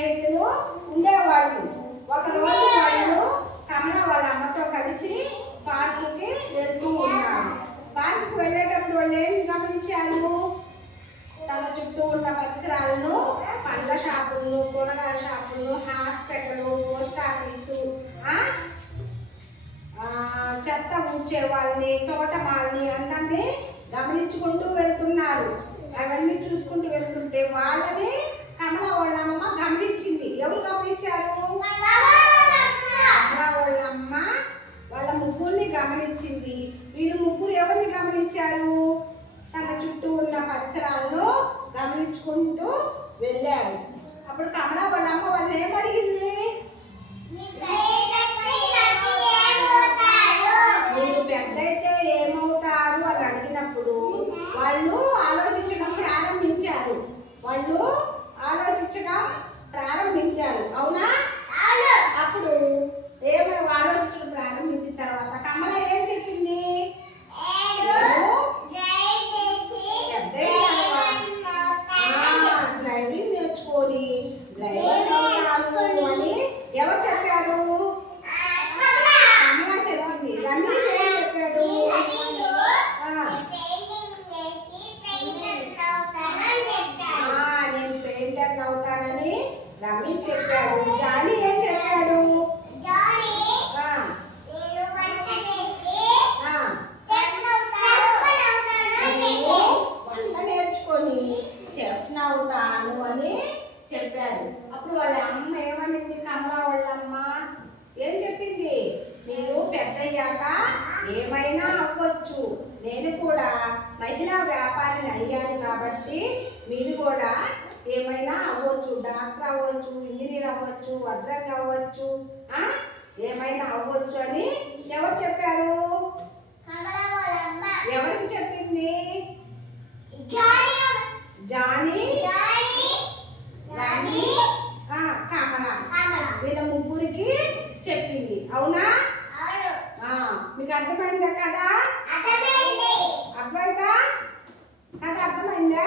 స్నేహితులు ఉండేవాళ్ళు. ఒకరోజు వాళ్ళు కమల వాళ్ళ అమ్మతో కలిసి పార్కుకి వెళ్తూ ఉన్నారు. పార్కుకి వెళ్ళేటప్పుడు వాళ్ళు ఏం గమనించారు? తన చుట్టూ ఉన్న పరిసరాలను, పండ్ల షాపులను, కూరగాయల షాపులను, హాస్పిటల్, పోస్ట్ ఆఫీసు, చెత్త ఊడ్చే వాళ్ళని, తోటమాలని అందరినీ గమనించుకుంటూ వెళ్తున్నారు. అవన్నీ చూసుకుంటూ వెళ్తుంటే వాళ్ళని కమల వాళ్ళ అమ్మ గమనించింది. ఎవరు గమనించారు? కమల వాళ్ళ అమ్మ వాళ్ళ ముగ్గురిని గమనించింది. వీరు ముగ్గురు ఎవరిని గమనించారు? తన చుట్టూ ఉన్న పరిసరాలను గమనించుకుంటూ వెళ్ళారు. అప్పుడు కమల వాళ్ళ అమ్మ వాళ్ళని ఏమడిగింది? మీరు పెద్దయితే ఏమవుతారు అని అడిగినప్పుడు వాళ్ళు ఆలోచించడం ప్రారంభించారు. అవునా? అప్పుడు ఏమైనా ఆలోచించడం ప్రారంభించిన తర్వాత కమల ఏం చెప్పింది? డ్రైవింగ్ నేర్చుకొని డ్రైవర్ అవుతాను అని ఎవరు చెప్పారు? కమల చెప్పింది. రమేష్ ఏం చెప్పాడు? నేను పెయింటర్ అవుతానని రమేష్ చెప్పాడు. జానీ ఏం చెప్పాడు? వంట నేర్చుకొని చెఫ్ అవుతాను అని చెప్పాడు. అప్పుడు వాళ్ళ అమ్మ ఏమనింది? కమల వాళ్ళ అమ్మ ఏం చెప్పింది? మీరు పెద్దయ్యాక ఏమైనా అవ్వచ్చు, నేను కూడా మహిళా వ్యాపారిని అయ్యాను కాబట్టి మీరు కూడా ఏమైనా అవ్వచ్చు, డాక్టర్ అవ్వచ్చు, ఇంజనీర్ అవ్వచ్చు, వడ్రంగి అవ్వచ్చు, ఏమైనా అవ్వచ్చు అని ఎవరు చెప్పారు? ఎవరికి చెప్పింది? జానీ, కమల వీళ్ళ ముగ్గురికి చెప్పింది. అవునా? మీకు అర్థమైందా కదా? అర్థమైందా? అర్థమైందా?